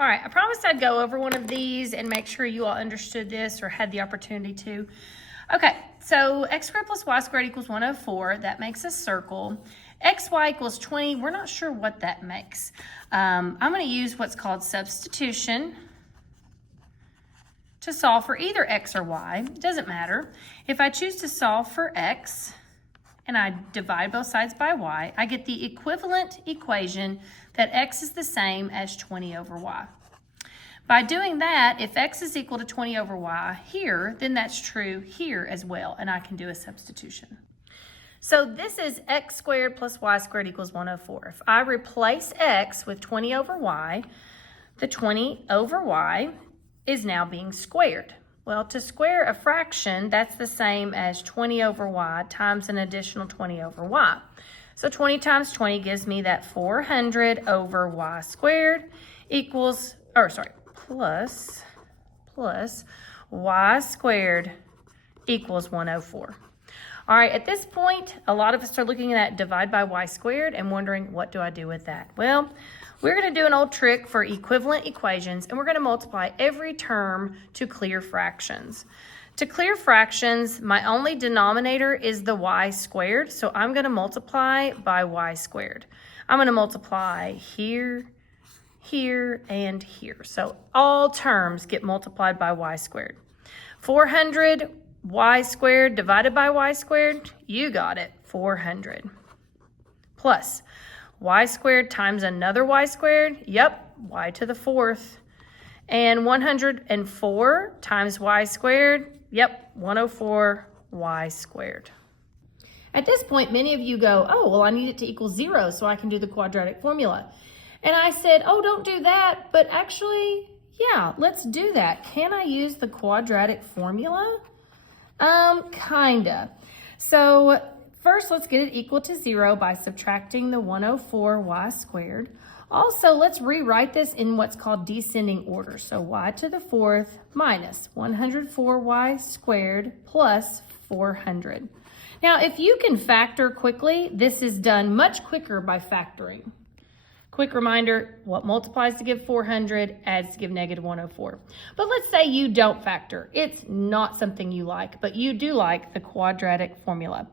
All right, I promised I'd go over one of these and make sure you all understood this or had the opportunity to. Okay, so x squared plus y squared equals 104. That makes a circle. Xy equals 20. We're not sure what that makes. I'm going to use what's called substitution to solve for either x or y. It doesn't matter. If I choose to solve for x and I divide both sides by y, I get the equivalent equation that x is the same as 20 over y. By doing that, if x is equal to 20 over y here, then that's true here as well, and I can do a substitution. So this is x squared plus y squared equals 104. If I replace x with 20 over y, the 20 over y is now being squared. Well, to square a fraction, that's the same as 20 over y times an additional 20 over y. So 20 times 20 gives me that 400 over y squared equals, plus y squared equals 104. All right, at this point, a lot of us are looking at divide by y squared and wondering, what do I do with that? Well, we're going to do an old trick for equivalent equations, and we're going to multiply every term to clear fractions. To clear fractions, my only denominator is the y squared, so I'm going to multiply by y squared. I'm going to multiply here, here, and here. So all terms get multiplied by y squared. 400 y squared divided by y squared, you got it, 400. Plus y squared times another y squared, yep, y to the fourth. And 104 times y squared, yep, 104 y squared. At this point, many of you go, oh, well, I need it to equal 0 so I can do the quadratic formula. And I said, oh, don't do that, but actually, yeah, let's do that. Can I use the quadratic formula? Kinda. So first, let's get it equal to 0 by subtracting the 104 y squared. Also, let's rewrite this in what's called descending order. So y to the fourth minus 104 y squared plus 400. Now, if you can factor quickly, this is done much quicker by factoring. Quick reminder, what multiplies to give 400 adds to give negative 104. But let's say you don't factor. It's not something you like, but you do like the quadratic formula.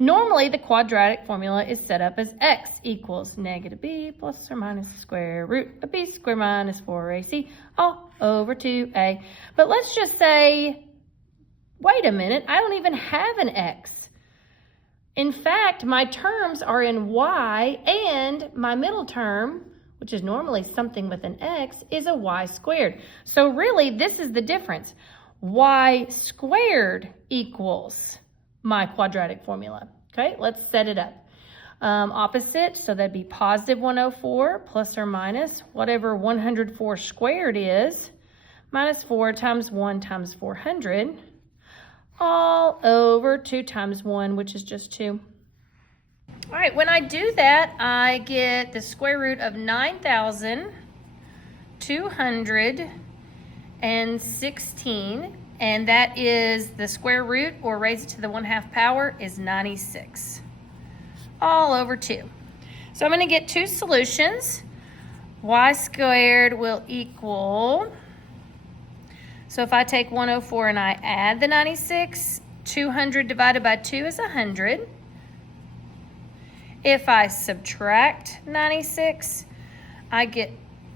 Normally, the quadratic formula is set up as x equals negative b plus or minus the square root of b squared minus 4ac all over 2a. But let's just say, wait a minute, I don't even have an x. In fact, my terms are in y, and my middle term, which is normally something with an x, is a y squared. So really, this is the difference. Y squared equals my quadratic formula. Okay, let's set it up. Opposite, so that'd be positive 104 plus or minus whatever 104 squared is, minus 4 times 1 times 400. All over 2 times 1, which is just 2. All right, when I do that, I get the square root of 9,216, and that is the square root, or raise it to the 1/2 power, is 96. All over 2. So I'm going to get two solutions. Y squared will equal... So if I take 104 and I add the 96, 200 divided by 2 is 100. If I subtract 96, I get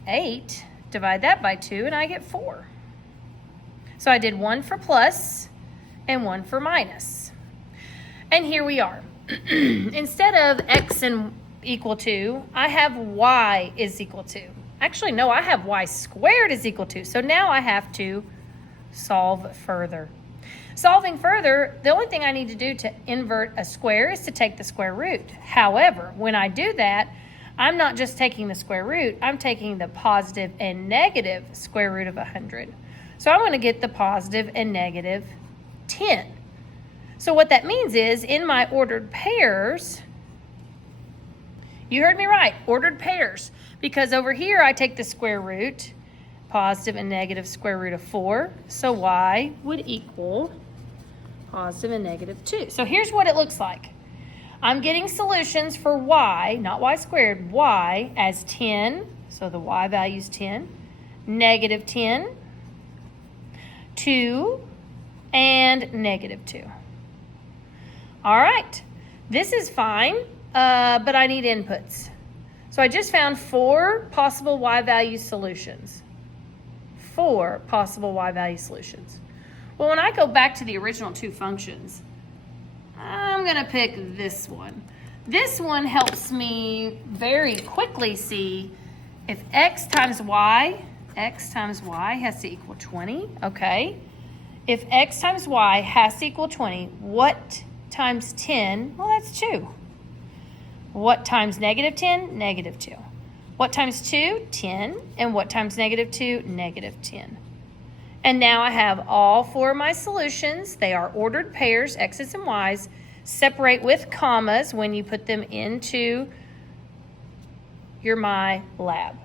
8, divide that by 2, and I get 4. So I did one for plus and one for minus. And here we are. Instead of x equal to, I have y is equal to. Actually, no, I have y squared is equal to. So now I have to solve further. Solving further, the only thing I need to do to invert a square is to take the square root. However, when I do that, I'm not just taking the square root, I'm taking the positive and negative square root of 100. So I'm going to get the positive and negative 10. So what that means is, in my ordered pairs, you heard me right, ordered pairs, because over here I take the square root, positive and negative square root of 4. So y would equal positive and negative 2. So here's what it looks like. I'm getting solutions for y, not y squared, y as 10. So the y value is 10. negative 10, 2, and negative 2. All right, this is fine, but I need inputs. So I just found 4 possible y-value solutions. 4 possible y-value solutions. Well, when I go back to the original 2 functions, I'm going to pick this one. This one helps me very quickly see if x times y has to equal 20, okay? If x times y has to equal 20, what times 10? Well, that's 2. What times negative 10? Negative 2. What times 2? 10. And what times negative 2? Negative 10. And now I have all 4 of my solutions. They are ordered pairs, x's and y's. Separate with commas when you put them into your MyLab.